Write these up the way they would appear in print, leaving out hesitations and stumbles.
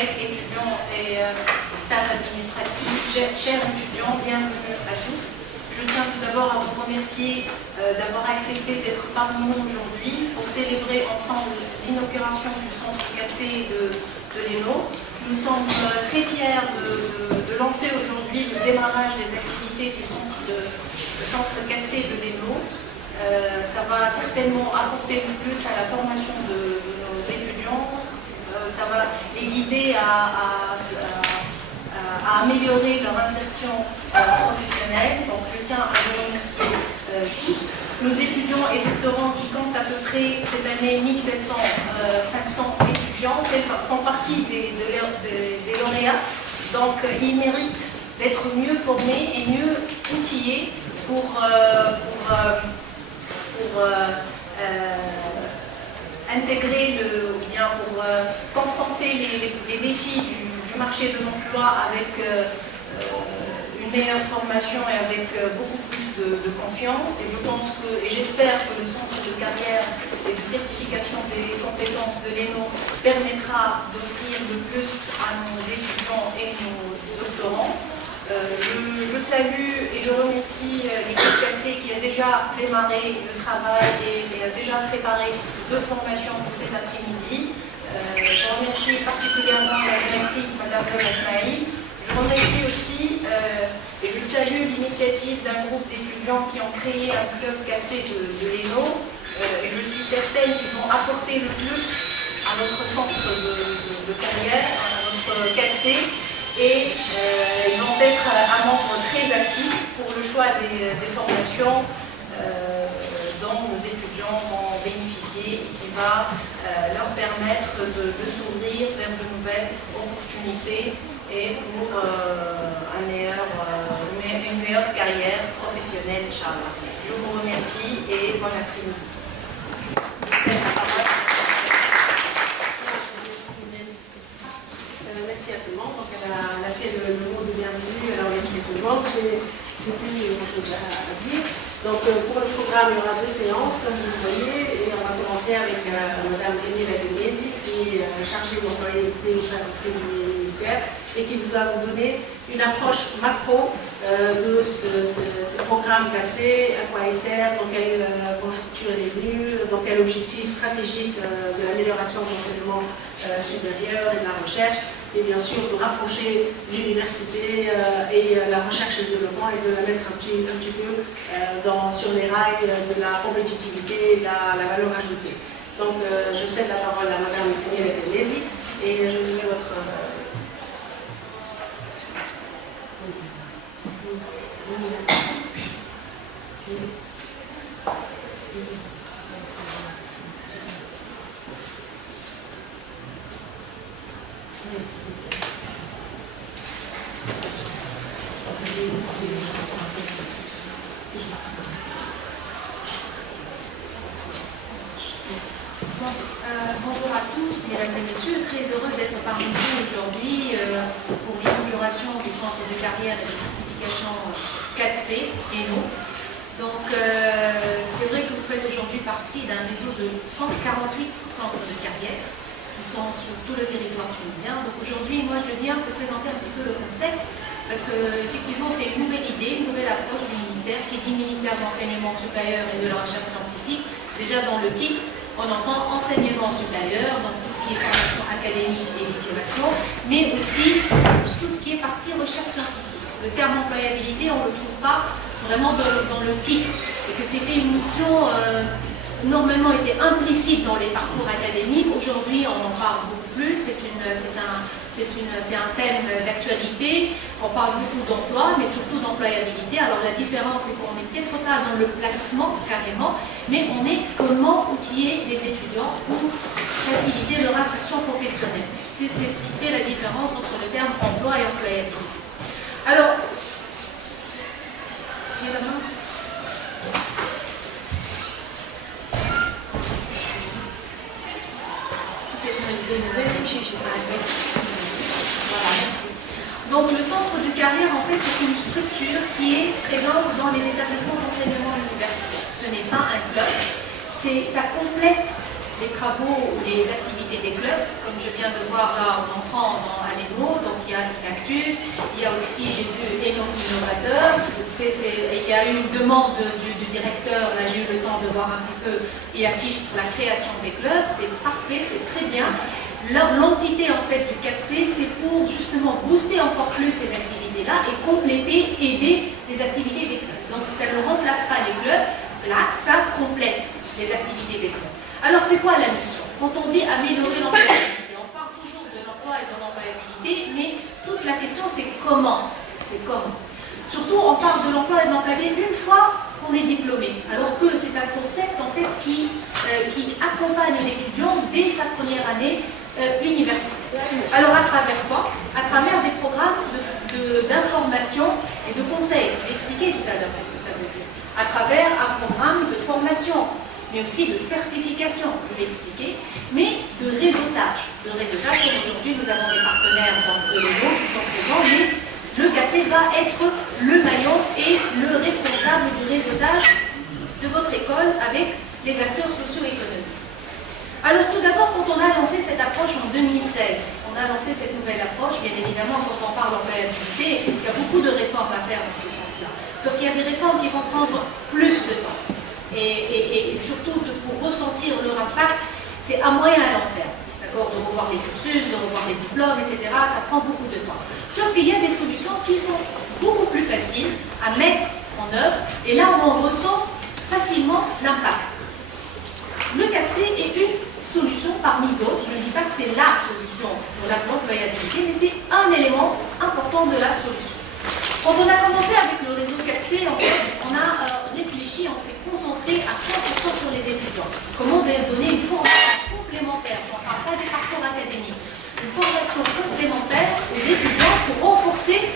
collègues, étudiants et staff administratif, chers étudiants, bienvenue à tous. Je tiens tout d'abord à vous remercier d'avoir accepté d'être parmi nous aujourd'hui pour célébrer ensemble l'inauguration du centre 4C de l'ENO. Nous sommes très fiers de lancer aujourd'hui le démarrage des activités du centre 4C de l'ENO. Ça va certainement apporter le plus à la formation de nos étudiants, ça va les guider à améliorer leur insertion professionnelle. Donc je tiens à vous remercier tous. Nos étudiants et doctorants qui comptent à peu près cette année 500 étudiants font partie des lauréats. Donc ils méritent d'être mieux formés et mieux outillés pour intégrer pour confronter les défis du marché de l'emploi avec une meilleure formation et avec beaucoup plus de confiance. Et je pense et j'espère que le centre de carrière et de certification des compétences de l'ENO permettra d'offrir le plus à nos étudiants et nos doctorants. Je salue et je remercie l'équipe 4C qui a déjà démarré le travail et a déjà préparé deux formations pour cet après-midi. Je remercie particulièrement la directrice, Madame Asmaï. Je remercie aussi et je salue l'initiative d'un groupe d'étudiants qui ont créé un club 4C de l'ENO. Et je suis certaine qu'ils vont apporter le plus à notre centre de carrière, à notre 4C. Et ils vont être un membre très actif pour le choix des formations dont nos étudiants vont bénéficier et qui va leur permettre de s'ouvrir vers de nouvelles opportunités et pour une meilleure carrière professionnelle, Inch'Allah. Je vous remercie et bon après-midi. Merci à tout le monde. Donc elle a fait le mot de bienvenue, elle a remercié tout le monde. J'ai plus grand-chose à dire. Donc pour le programme, il y aura deux séances, comme vous le voyez, et on va commencer avec Mme Émile Adenesi, qui est chargée d'employabilité auprès du ministère et qui va vous donner une approche macro de ce programme 4C, à quoi il sert, dans quelle conjoncture il est venu, dans quel objectif stratégique de l'amélioration de l'enseignement supérieur et de la recherche, et bien sûr de rapprocher l'université et la recherche et le développement et de la mettre un petit peu sur les rails de la compétitivité et de la valeur ajoutée. Donc je cède la parole à Mme Émile Adenesi et je vous mets votre... Bonjour à tous, mesdames et messieurs, très heureuse d'être parmi vous aujourd'hui pour l'inauguration du centre de carrière et de certification 4C, ENO. Donc c'est vrai que vous faites aujourd'hui partie d'un réseau de 148 centres de carrière qui sont sur tout le territoire tunisien. Donc aujourd'hui, moi je viens vous présenter un petit peu le concept parce qu'effectivement c'est une nouvelle idée, une nouvelle approche du ministère qui dit ministère de l'enseignement supérieur et de la recherche scientifique. Déjà dans le titre, on entend enseignement supérieur, donc tout ce qui est formation académique et diplomation, mais aussi tout ce qui est partie recherche scientifique. Le terme employabilité, on ne le trouve pas vraiment dans le titre, et que c'était une mission normalement était implicite dans les parcours académiques. Aujourd'hui, on en parle beaucoup plus, c'est un thème d'actualité. On parle beaucoup d'emploi, mais surtout d'employabilité. Alors la différence, c'est qu'on n'est peut-être pas dans le placement carrément, mais on est comment outiller les étudiants pour faciliter leur insertion professionnelle. C'est ce qui fait la différence entre le terme emploi et employabilité. Alors, qui est la main ? Voilà, merci. Donc le centre de carrière, en fait, c'est une structure qui est présente dans les établissements d'enseignement universitaire. Ce n'est pas un club, ça complète les travaux ou les activités des clubs, comme je viens de voir là en entrant à l'ENO. Donc il y a Cactus, il y a aussi, j'ai vu ENO Innovateur, il y a eu une demande du directeur, là j'ai eu le temps de voir un petit peu, il affiche pour la création des clubs, c'est parfait, c'est très bien. L'entité en fait du 4C, c'est pour justement booster encore plus ces activités-là et compléter, aider les activités des clubs. Donc ça ne remplace pas les clubs, là ça complète les activités des clubs. Alors c'est quoi la mission? Quand on dit améliorer l'employabilité, on parle toujours de l'emploi et de l'employabilité, mais toute la question c'est comment? C'est comment? Surtout on parle de l'emploi et de l'employabilité une fois qu'on est diplômé, alors que c'est un concept en fait qui accompagne l'étudiant dès sa première année universitaire. Alors à travers quoi? À travers des programmes d'information et de conseil. Je vais expliquer tout à l'heure ce que ça veut dire. À travers un programme de formation, mais aussi de certification, je vais expliquer, mais de réseautage. De réseautage, comme aujourd'hui nous avons des partenaires dans l'ENO qui sont présents, mais le 4C va être le maillon et le responsable du réseautage de votre école avec les acteurs socio-économiques. Alors tout d'abord, quand on a lancé cette approche en 2016, on a lancé cette nouvelle approche, bien évidemment quand on parle d'employabilité, il y a beaucoup de réformes à faire dans ce sens-là. Sauf qu'il y a des réformes qui vont prendre plus de temps. Et surtout pour ressentir leur impact, c'est à moyen et à long terme. D'accord, de revoir les cursus, de revoir les diplômes, etc. Ça prend beaucoup de temps. Sauf qu'il y a des solutions qui sont beaucoup plus faciles à mettre en œuvre et là où on ressent facilement l'impact. Le 4C est une solution parmi d'autres. Je ne dis pas que c'est la solution pour l'employabilité, mais c'est un élément important de la solution. Quand on a commencé avec le réseau 4C, en fait, on a réfléchi, on s'est concentré à 100% sur les étudiants. Comment donner une formation complémentaire, je ne parle pas des parcours académiques, une formation complémentaire aux étudiants pour renforcer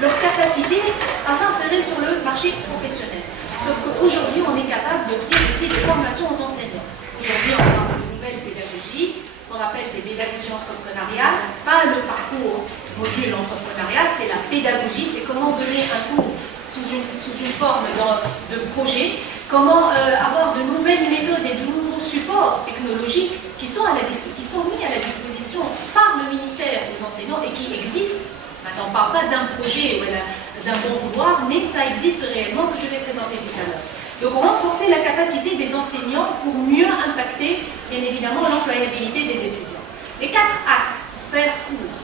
leur capacité à s'insérer sur le marché professionnel. Sauf qu'aujourd'hui, on est capable d'offrir aussi des formations aux enseignants. Aujourd'hui, on parle de nouvelles pédagogies, ce qu'on appelle des pédagogies entrepreneuriales, pas le parcours module entrepreneuriat, c'est la pédagogie, c'est comment donner un cours sous une forme de projet, comment avoir de nouvelles méthodes et de nouveaux supports technologiques qui sont mis à la disposition par le ministère aux enseignants et qui existent. Maintenant, on ne parle pas d'un projet ou d'un bon vouloir, mais ça existe réellement que je vais présenter tout à l'heure. Donc, renforcer la capacité des enseignants pour mieux impacter, bien évidemment, l'employabilité des étudiants. Les 4 axes, pour faire court.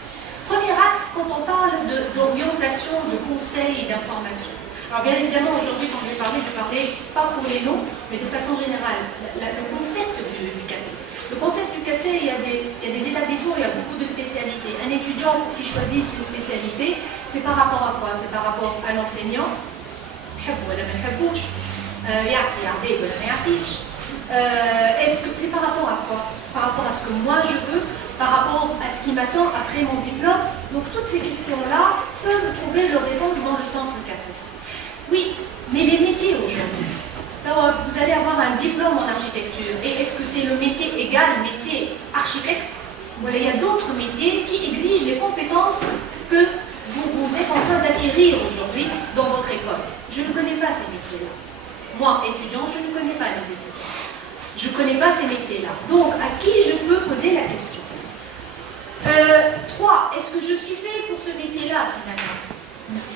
Premier axe, quand on parle d'orientation, de conseil et d'information. Alors bien évidemment, aujourd'hui, quand je vais parler pas pour les noms, mais de façon générale, le concept du 4C. Le concept du 4C, il y a des établissements, il y a beaucoup de spécialités. Un étudiant, pour qu'il choisisse une spécialité, c'est par rapport à quoi? C'est par rapport à l'enseignant. Est-ce que c'est par rapport à quoi? Par rapport à ce que moi je veux, par rapport à ce qui m'attend après mon diplôme. Donc toutes ces questions-là peuvent trouver leur réponse dans le centre 4C. Oui, mais les métiers aujourd'hui. Vous allez avoir un diplôme en architecture. Et est-ce que c'est le métier égal, métier architecte? Voilà, il y a d'autres métiers qui exigent les compétences que vous êtes en train d'acquérir aujourd'hui dans votre école. Je ne connais pas ces métiers-là. Moi, étudiant, je ne connais pas les étudiants. Je ne connais pas ces métiers-là. Donc, à qui je peux poser la question? 3. Est-ce que je suis fait pour ce métier-là, finalement?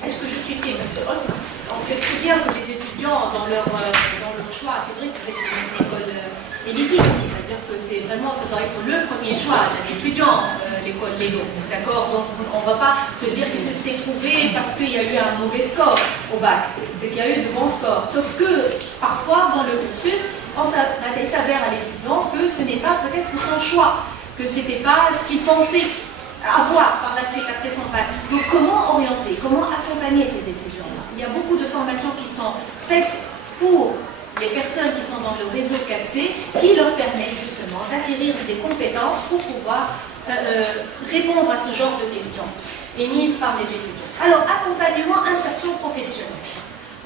Est-ce que je suis fait? Parce que on sait très bien que les étudiants, dans leur choix, c'est vrai que vous êtes une école élitiste, c'est-à-dire que c'est vraiment, ça doit être le premier choix d'un étudiant, l'école Léno. D'accord? Donc, on ne va pas se dire que c'est trouvé parce qu'il y a eu un mauvais score au bac. C'est qu'il y a eu de bons scores. Sauf que, parfois, dans le cursus, il s'avère à l'étudiant que ce n'est pas peut-être son choix, que ce n'était pas ce qu'il pensait avoir par la suite après son bac. Donc comment orienter, comment accompagner ces étudiants-là? Il y a beaucoup de formations qui sont faites pour les personnes qui sont dans le réseau 4C qui leur permettent justement d'acquérir des compétences pour pouvoir répondre à ce genre de questions émises par les étudiants. Alors, accompagnement, insertion professionnelle.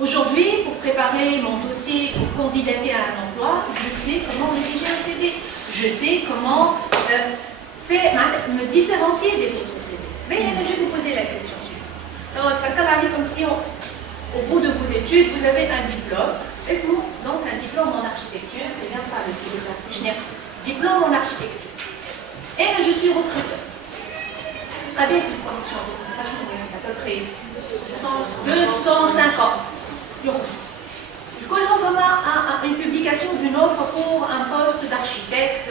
Aujourd'hui, pour préparer mon dossier pour candidater à un emploi, je sais comment rédiger un CV. Je sais comment me différencier des autres CV. Mais je vais vous poser la question suivante. Comme si au bout de vos études, vous avez un diplôme. Donc un diplôme en architecture, c'est bien ça le titre. diplôme en architecture. Et je suis recruteur. Avec une condition de à peu près 250 euros. Je connais vraiment une publication d'une offre pour un poste d'architecte.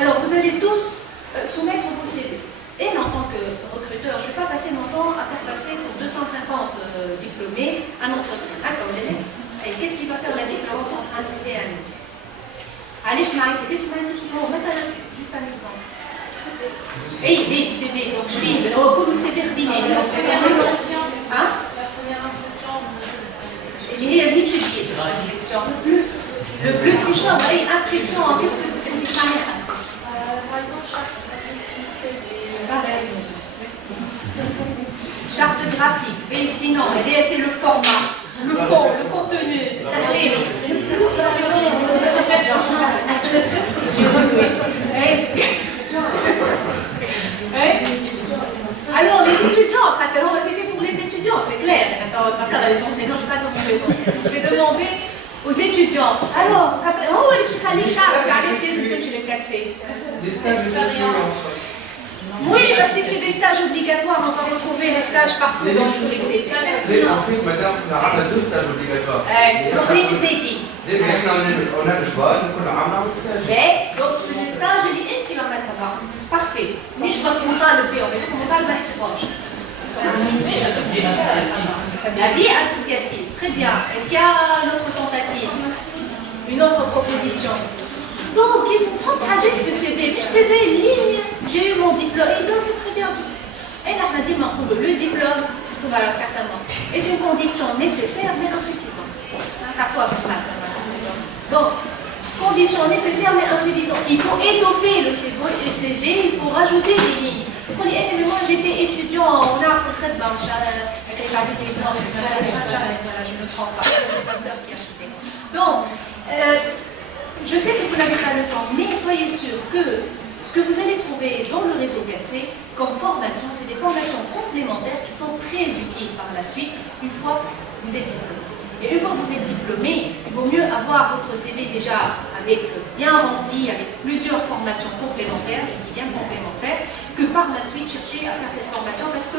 Alors, vous allez tous soumettre vos CV. Et en tant que recruteur, je ne vais pas passer mon temps à faire passer pour 250 diplômés un entretien. Et qu'est-ce qui va faire la différence entre un CV et un autre? Allez, je m'arrête. Tu m'as dit, juste un exemple. Et des CV, donc je vais au CV redimé. La première impression. Hein? La première impression. Il y a l'étudier. Le plus qui change, impression, qu'est-ce que tu dis? Par exemple, charte graphique, mais sinon, c'est le format, le fond, le contenu, la clé. Alors, les étudiants, c'est fait pour les étudiants, c'est clair. Attends, les enseignants, je ne vais pas demander aux enseignants. Je vais demander aux étudiants. Alors, les stages oui, parce que c'est des stages obligatoires, on va retrouver les stages partout dans tous les CV. En fait, madame, on a 2 stages obligatoires. On a le choix, on a un stage. Donc, les stages, tu vas mettre là. Parfait. Mais je pense qu'on va le payer, mais on va le mettre proche. La vie associative, très bien. Est-ce qu'il y a une autre tentative? Une autre proposition? Donc, ils ont 30 trajets de CV. Mais je CV, ligne, j'ai eu mon diplôme. Et bien, c'est très bien. Et là, on a dit, le diplôme, alors certainement, est une condition nécessaire mais insuffisante. Parfois, donc, condition nécessaire mais insuffisante. Il faut étoffer le CV, il faut rajouter des lignes. Vous dites, mais moi j'étais étudiant, on a un très bon je ne prends pas. Donc, je sais que vous n'avez pas le temps, mais soyez sûr que ce que vous allez trouver dans le réseau 4C comme formation, c'est des formations complémentaires qui sont très utiles par la suite, une fois que vous êtes diplômé. Et une fois que vous êtes diplômé, il vaut mieux avoir votre CV déjà bien rempli, avec plusieurs formations complémentaires, je dis bien complémentaires, que par la suite chercher à faire cette formation, parce que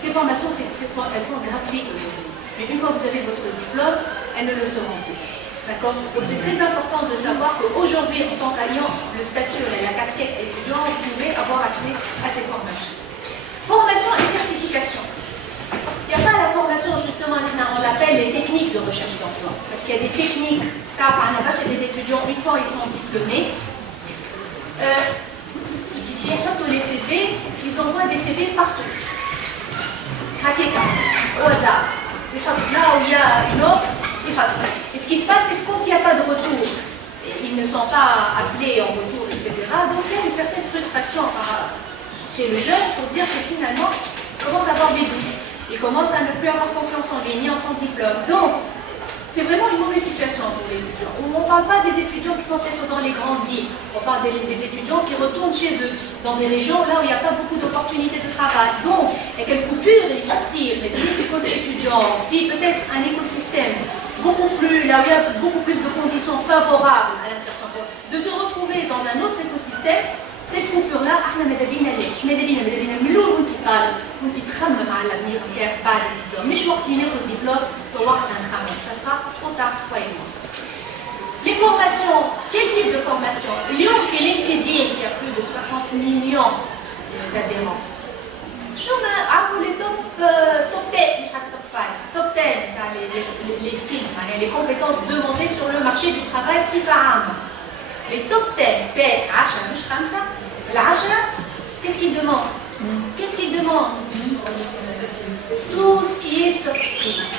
ces formations, elles sont gratuites aujourd'hui. Mais une fois que vous avez votre diplôme, elles ne le seront plus. D'accord? Donc c'est très important de savoir qu'aujourd'hui, en tant qu'ayant le statut et la casquette étudiant, vous pouvez avoir accès à ces formations. Formation et certification. Il n'y a pas la formation, justement, on l'appelle les techniques de recherche d'emploi. Parce qu'il y a des techniques, chez des étudiants, une fois ils sont diplômés, les CV, ils envoient des CV partout. Au hasard. Là où il y a une offre, et ce qui se passe, c'est que quand il n'y a pas de retour, ils ne sont pas appelés en retour, etc. Donc il y a une certaine frustration chez le jeune pour dire que finalement, il commence à avoir des doutes. Il commence à ne plus avoir confiance en lui, ni en son diplôme. Donc, c'est vraiment une mauvaise situation pour les étudiants. On ne parle pas des étudiants qui sont peut-être dans les grandes villes. On parle des étudiants qui retournent chez eux, dans des régions là où il n'y a pas beaucoup d'opportunités de travail. Donc, et quelle coupure il attire les petits étudiants, puis peut-être un écosystème beaucoup plus, là où il y a beaucoup plus de conditions favorables à l'insertion, de se retrouver dans un autre écosystème. Cette coupure-là, احنا ماذا بينا ليش؟ ماذا بينا ملون وانت طالب وانت تخمم على الافنير نتاعك بعد الدبلوم، مش وقت ياخذ الدبلوم وقت نخمم، ça sera trop tard, croyez-moi. Les formations, quel type de formation? اليوم في LinkedIn qui a plus de 60 millions d'adhérents. شو ما عملوا les top 10 مش top 5 top 10 les skills les compétences demandées sur le marché du travail بصفة عامة. Les top 10, 10 مش 5, العشرة, qu'est-ce qu'ils demandent? Qu'est-ce qu'ils demandent? Tout ce qui est soft skills.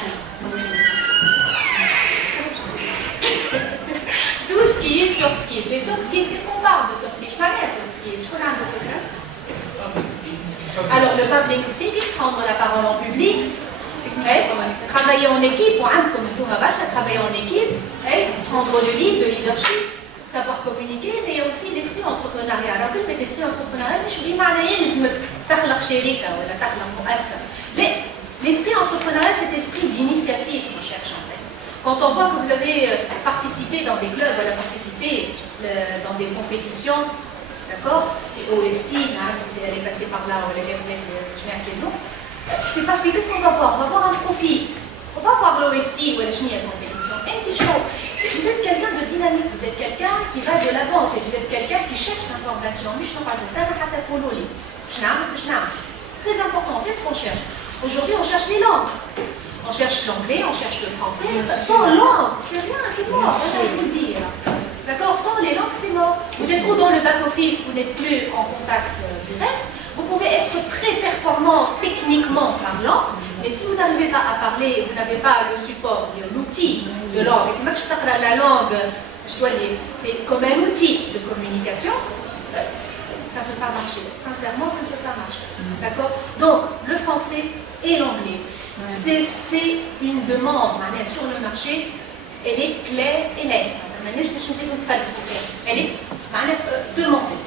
Tout ce qui est soft skills. Les soft skills, qu'est-ce qu'on parle de soft skills? Je parle de soft skills. Je connais un peu ça. Alors, le public speaking, prendre la parole en public, travailler en équipe, comme tout le monde, travailler en équipe, prendre le lead, le leadership. Savoir communiquer, mais il y a aussi l'esprit entrepreneurial. Alors, كلمة l'esprit entrepreneurial, مش بمعنى يلزمك تخلق شركة ولا تخلق مؤسسة. L'esprit entrepreneurial, c'est l'esprit d'initiative qu'on cherche en fait. Quand on voit que vous avez participé dans des clubs, voilà, participé dans des compétitions, d'accord, et OST, hein, si vous allez passer par là, c'est parce que qu'est-ce qu'on va voir? On va voir un profil. On va voir l'OST ou la compétition. Vous êtes quelqu'un de dynamique, vous êtes quelqu'un qui va de l'avance, et vous êtes quelqu'un qui cherche l'information. C'est très important, c'est ce qu'on cherche. Aujourd'hui, on cherche les langues. On cherche l'anglais, on cherche le français. Sans langue, c'est rien, c'est mort. Voilà, je vous le dis. D'accord? Sans les langues, c'est mort. Vous êtes où dans le back-office, vous n'êtes plus en contact direct. Vous pouvez être très performant techniquement parlant, mais si vous n'arrivez pas à parler, vous n'avez pas le support, l'outil de langue, la langue, c'est comme un outil de communication, ça ne peut pas marcher. Sincèrement, ça ne peut pas marcher. D'accord? Donc, le français et l'anglais, c'est une demande sur le marché, elle est claire et nette. Elle est demandée.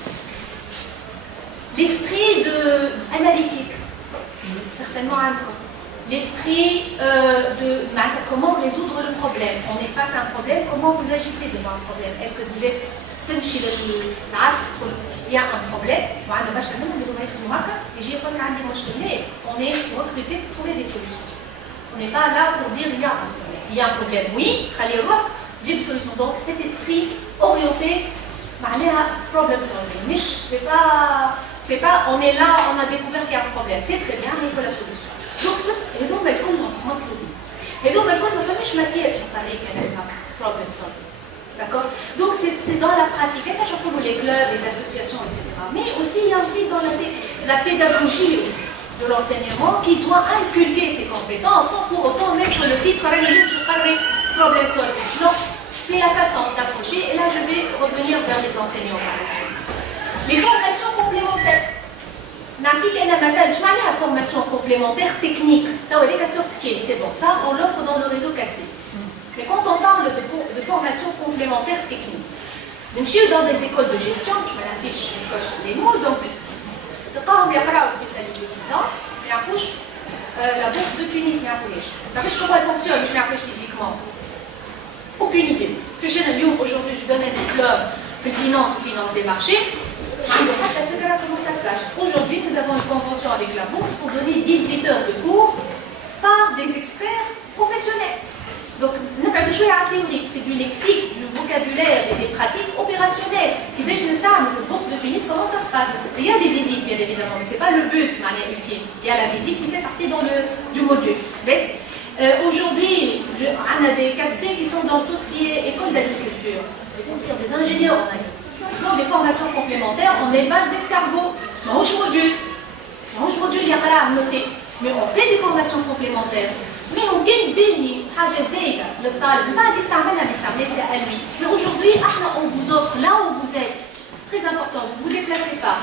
L'esprit analytique, certainement l'esprit de comment résoudre le problème. On est face à un problème, comment vous agissez devant un problème? Est-ce que vous êtes il y a un problème, on est recruté pour trouver des solutions. On n'est pas là pour dire il y a un problème, oui, une solution. Donc cet esprit orienté problem solving. Mais c'est pas, on est là, on a découvert qu'il y a un problème. C'est très bien, mais il faut la solution. Donc, problem solving. D'accord? Donc, c'est dans la pratique. Pour les clubs, les associations, etc. Mais aussi, il y a aussi dans la pédagogie aussi, de l'enseignement qui doit inculquer ses compétences sans pour autant mettre le titre problem solving. Non, c'est la façon d'approcher. Et là, je vais revenir vers les enseignants par la suite. Les formations complémentaires. Je parlais à formation complémentaire technique. C'est bon, ça, on l'offre dans le réseau 4C. Mais quand on parle de formation complémentaire technique, nous sommes dans des écoles de gestion, je coche les mots, donc, quand on a spécialité de finance, la bourse de Tunis, comment elle fonctionne, je ne physiquement. Aucune idée. Aujourd'hui, je donne un club de finance des marchés. Comment ça se passe? Aujourd'hui, nous avons une convention avec la bourse pour donner 18 heures de cours par des experts professionnels. Donc, c'est du lexique, du vocabulaire et des pratiques opérationnelles. Qui fait le bourse de Tunis, comment ça se passe? Il y a des visites, bien évidemment, mais ce n'est pas le but ultime. Il y a la visite qui fait partie du module. Aujourd'hui, on a des 4C qui sont dans tout ce qui est école d'agriculture, des ingénieurs en agriculture. Ils font des formations complémentaires en élevage d'escargots. Il y a pas à noter. Mais on fait des formations complémentaires. Mais on gagne bien, le talib, pas c'est à lui. Mais aujourd'hui, on vous offre là où vous êtes. C'est très important, vous ne vous déplacez pas.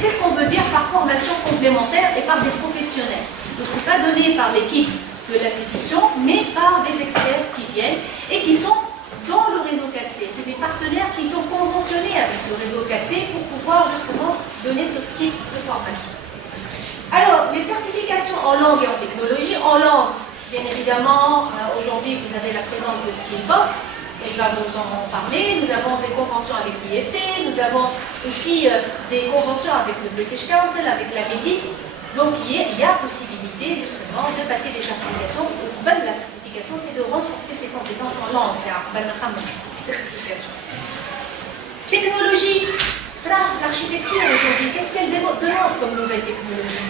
C'est ce qu'on veut dire par formation complémentaire et par des professionnels. Donc ce n'est pas donné par l'équipe de l'institution, mais par des experts qui viennent et qui sont dans le réseau 4C. C'est des partenaires qui sont conventionnés avec le réseau 4C pour pouvoir justement donner ce type de formation. Alors, les certifications en langue et en technologie. En langue, bien évidemment, aujourd'hui vous avez la présence de Skillbox, elle va vous en parler. Nous avons des conventions avec l'IFT, nous avons aussi des conventions avec le British Council, avec la MEDIS. Donc il y a possibilité justement de passer des certifications. La certification, c'est de renforcer ses compétences en langue. C'est une certification. Technologie. L'architecture aujourd'hui, qu'est-ce qu'elle demande comme nouvelle technologie?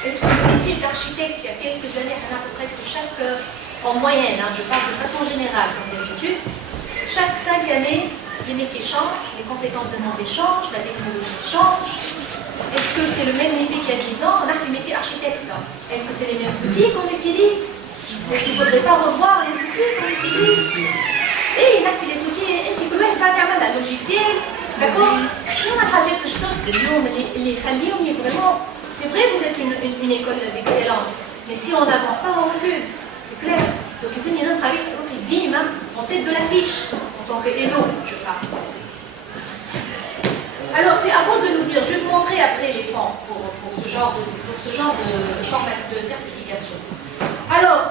Est-ce que le métier d'architecte, il y a quelques années, presque en moyenne, je parle de façon générale comme d'habitude, chaque 5 années, les métiers changent, les compétences demandées changent, la technologie change. Est-ce que c'est le même métier qu'il y a 10 ans? On a le métier architecte. Est-ce que c'est les mêmes outils qu'on utilise? Est-ce qu'il ne faudrait pas revoir les outils qu'on utilise? Et il y a les outils, un logiciel, d'accord? Je suis vraiment. C'est vrai, vous êtes une école d'excellence, mais si on n'avance pas, on recule. C'est clair. Donc, il y a un dit même en tête de l'affiche, en tant qu'élo, je parle. Alors, c'est à vous de nous dire, je vais vous montrer après les fonds pour ce genre de formation, de certification. Alors,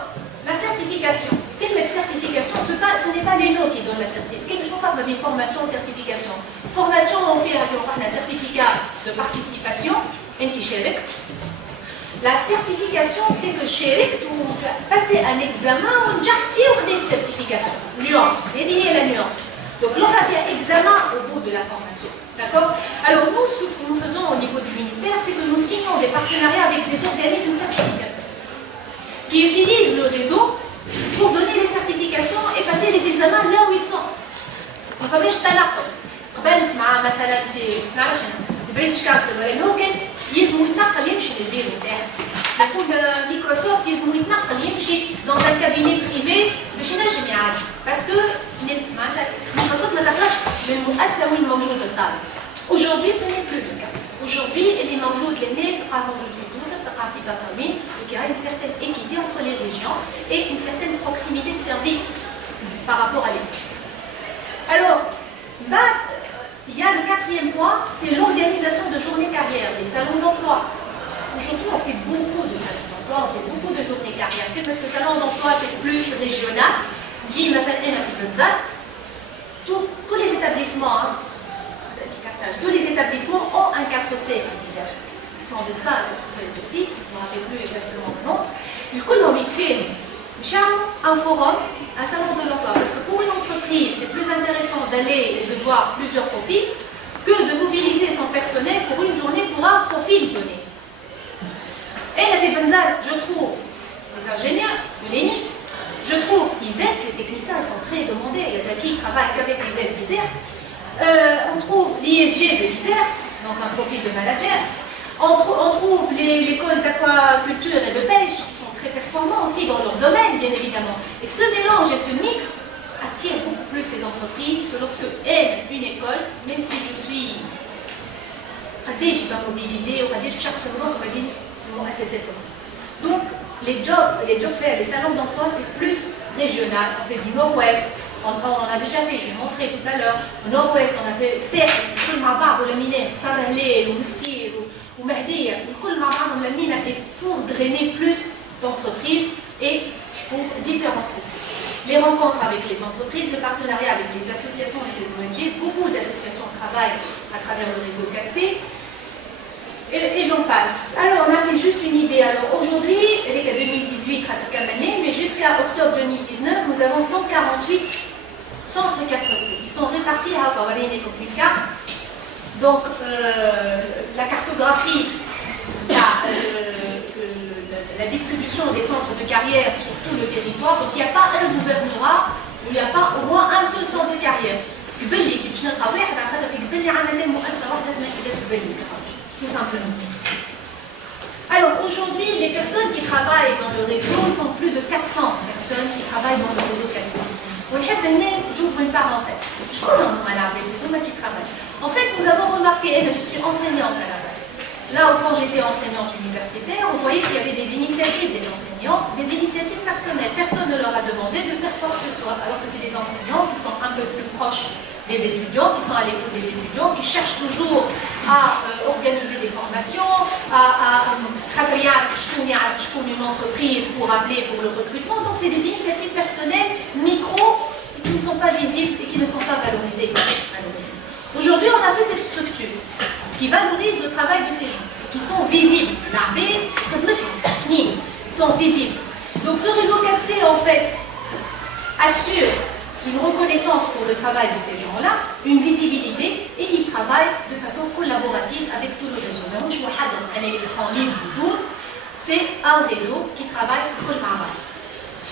la certification. Quelle certification? Ce n'est pas l'ENO qui donne la certification. Je parle d'une formation certification. Formation, on fait un certificat de participation, la certification, c'est que chez tu as passé un examen, on a fait une certification. Nuance, et la nuance. Donc, là, on a fait un examen au bout de la formation. D'accord? Alors, nous, ce que nous faisons au niveau du ministère, c'est que nous signons des partenariats avec des organismes certificateurs qui utilisent le réseau pour donner les certifications et passer les examens là où ils sont. ما فماش تنقل. قبل مع مثلا في نعرفش البريتش كانسل ولا هو كان يلزم يتنقل يمشي للبيرو تاعه. يقول مايكروسوفت يلزم يتنقل يمشي dans un cabinet privé باش ينجم يعدي. باسكو معناتها مايكروسوفت ما تخرجش من المؤسسه وين موجود الطالب. Aujourd'hui, ce n'est plus le cas. Aujourd'hui, il est موجود للنت تلقاه موجود في تونس تلقاه في تطاوين donc il y a une certaine équité entre les régions et une certaine proximité de service par rapport à l'équipe. Alors, il y a le quatrième point, c'est l'organisation de journées carrière, les salons d'emploi. Aujourd'hui, on fait beaucoup de salons d'emploi, on fait beaucoup de journées carrière. Peut-être que le salon d'emploi, c'est plus régional. Tous les établissements, tous les établissements ont un 4C à Bizerte. Ils sont de 5 ou de 6, je ne me rappelle plus exactement le nom. Du coup, on fait un forum, un salon de l'emploi. Parce que pour une entreprise, c'est plus intéressant d'aller et de voir plusieurs profils que de mobiliser son personnel pour une journée pour un profil donné. Et la fait Benzal, je trouve les ingénieurs, l'ENI, je trouve ISET, les techniciens sont très demandés, il y a ceux qui travaillent qu'avec ISET Bizerte. On trouve l'ISG de Bizerte, donc un profil de manager. On trouve l'école d'aquaculture et de pêche, qui sont très performants aussi dans leur domaine, bien évidemment. Et ce mélange et ce mix attire beaucoup plus les entreprises que lorsque une école, même si je suis pas mobilisée, donc les job fairs, les salons d'emploi, c'est plus régional. On fait du nord-ouest. On a déjà fait, je vais montrer tout à l'heure, au nord-ouest, on a fait certes, كل مع بعض ولمينا صار هلال ومستير ومهدية الكل مع بعضهم لمينا et pour drainer plus d'entreprises et pour différents groupes. Les rencontres avec les entreprises, le partenariat avec les associations et les ONG, beaucoup d'associations travaillent à travers le réseau 4C et j'en passe. Alors on a fait juste une idée. Alors aujourd'hui, elle est qu'à 2018, mais jusqu'à octobre 2019, nous avons 148 centres 4C. Ils sont répartis à Kawarine comme une carte. Donc la cartographie, la distribution des centres de carrière sur tout le territoire. Donc il n'y a pas un gouvernorat où il n'y a pas au moins un seul centre de carrière. Tout simplement. Alors aujourd'hui, les personnes qui travaillent dans le réseau sont plus de 400 personnes qui travaillent dans le réseau 400. J'ouvre une parenthèse. Je connais qui travaillent. En fait, nous avons remarqué, je suis enseignante à la base. Là où quand j'étais enseignante universitaire, on voyait qu'il y avait des initiatives des enseignants, des initiatives personnelles. Personne ne leur a demandé de faire quoi que ce soit, alors que c'est des enseignants qui sont un peu plus proches des étudiants, qui sont à l'écoute des étudiants, qui cherchent toujours à organiser des formations, à une entreprise pour appeler pour le recrutement. Donc c'est des initiatives personnelles, micro, qui ne sont pas visibles et qui ne sont pas valorisées. Aujourd'hui, on a fait cette structure qui valorise le travail de ces gens, qui sont visibles. Ils sont visibles. Donc ce réseau 4C, en fait, assure une reconnaissance pour le travail de ces gens-là, une visibilité, et ils travaillent de façon collaborative avec tout le réseau. C'est un réseau qui travaille collaborativement.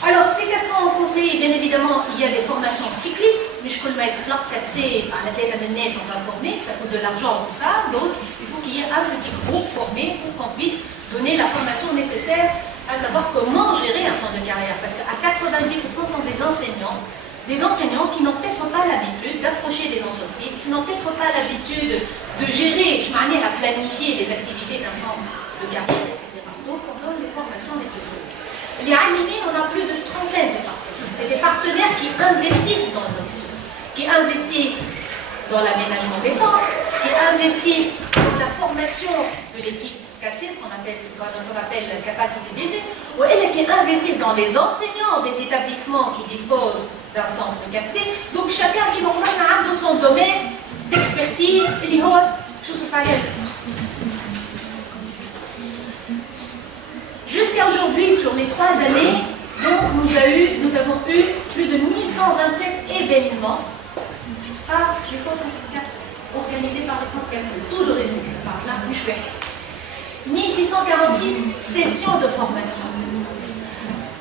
Alors, ces 400 conseillers, bien évidemment, il y a des formations cycliques, mais je connais que 4C, par la tête à Menès, on va former, ça coûte de l'argent, tout ça, donc il faut qu'il y ait un petit groupe formé pour qu'on puisse donner la formation nécessaire à savoir comment gérer un centre de carrière, parce qu'à 90% sont des enseignants qui n'ont peut-être pas l'habitude d'approcher des entreprises, qui n'ont peut-être pas l'habitude de gérer, à planifier les activités d'un centre de carrière, etc. Donc on donne les formations nécessaires. Les animés, on a plus de 30 de partenaires. C'est des partenaires qui investissent dans le réseau, qui investissent dans l'aménagement des centres, qui investissent dans la formation de l'équipe 4C, ce qu'on appelle la capacité building, ou elles qui investissent dans les enseignants des établissements qui disposent d'un centre 4C. Donc chacun qui a dans son domaine d'expertise, et jusqu'à aujourd'hui, sur les 3 années, donc nous avons eu plus de 1127 événements par les centres 4C, organisés par les centres 4C, tout le réseau, je parle là, plus chouette. 1646 sessions de formation,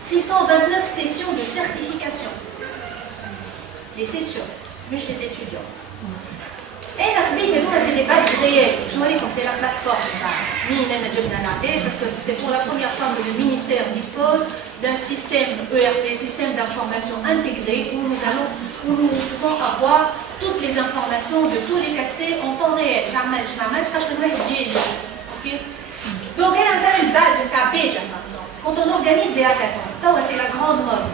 629 sessions de certification, les sessions, mais chez les étudiants. Et la c'est des badges réels. Je vois comme c'est la plateforme. Parce que c'est pour la première fois que le ministère dispose d'un système ERP, système d'information intégré, où nous pouvons avoir toutes les informations de tous les 4C en temps réel. Donc, elle a fait une badge par exemple. Quand on organise des hackathons, c'est la grande mode.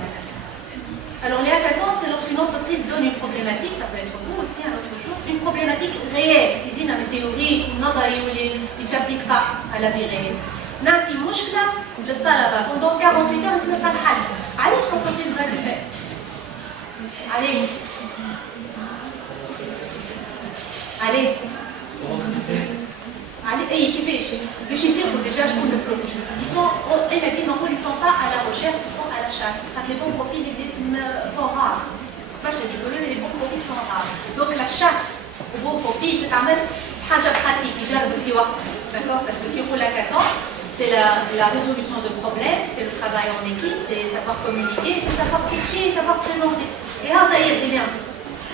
Alors, les hackathons, c'est lorsqu'une entreprise donne une problématique, ça peut être vous aussi un autre jour, une problématique réelle. Ils disent une théorie, une ne s'applique pas à la vie réelle. Nati mouchkla, vous n'êtes pas là-bas. Pendant 48 heures, vous n'êtes pas le hal. Allez, cette entreprise va le faire. Allez. Allez. Allez, et qui fait le chiffre, déjà, je compte le profil. Ils sont, elle a dit, non, ils ne sont pas à la recherche, ils sont à la chasse. Les bons profils, ils sont rares. Moi, je dis que les bons profils sont rares. Donc, la chasse aux bons profils, c'est quand même haja pratique. D'accord? Parce que pour l'hackathon, c'est la résolution de problèmes, c'est le travail en équipe, c'est savoir communiquer, c'est savoir pitcher, savoir présenter. Et là, ça y est, c'est bien.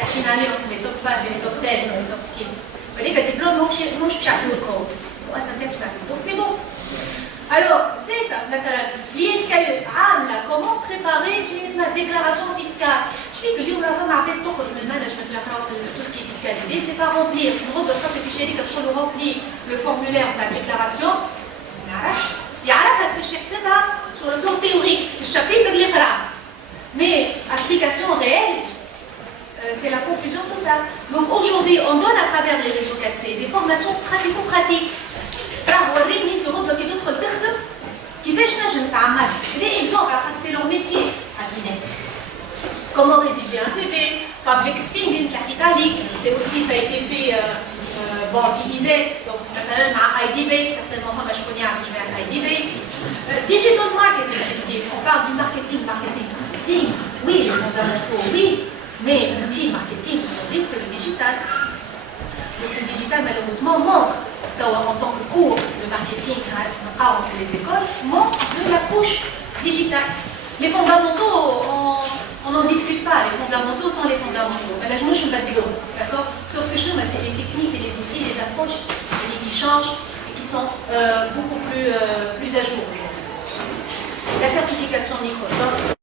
La finale, les top 5 et les top 10 dans les soft skills. Vous voyez, le diplôme, moi, je suis le code. Donc, c'est bon. Alors, c'est comment préparer la déclaration fiscale. Je dis que lui, on a fait marquer tout le management, tout ce qui est fiscalité, c'est pas remplir. Le gros docteur, c'est fichier, quand on remplit le formulaire de la déclaration, il y a la fait sur le plan théorique, le chapitre de l'écran. Mais, application réelle, c'est la confusion totale. Donc aujourd'hui, on donne à travers les réseaux 4C des formations pratico-pratiques. Qui fait des exemples, c'est leur métier à Guinée. Comment rédiger un CV, public speaking, c'est aussi, ça a été fait, bon, Visée, donc à IDB, certainement, moi je connais à IDB. Digital marketing, on parle du marketing, oui, les fondamentaux, oui. Mais l'outil marketing aujourd'hui, c'est le digital. Donc le digital, malheureusement, manque. En tant que cours de marketing, on fait les écoles, manque de la couche digitale. Les fondamentaux, on n'en discute pas. Les fondamentaux sont les fondamentaux. Mais là, je ne suis pas de l'eau, d'accord? Sauf que c'est les techniques et les outils, les approches qui changent et qui sont beaucoup plus à jour aujourd'hui. La certification Microsoft.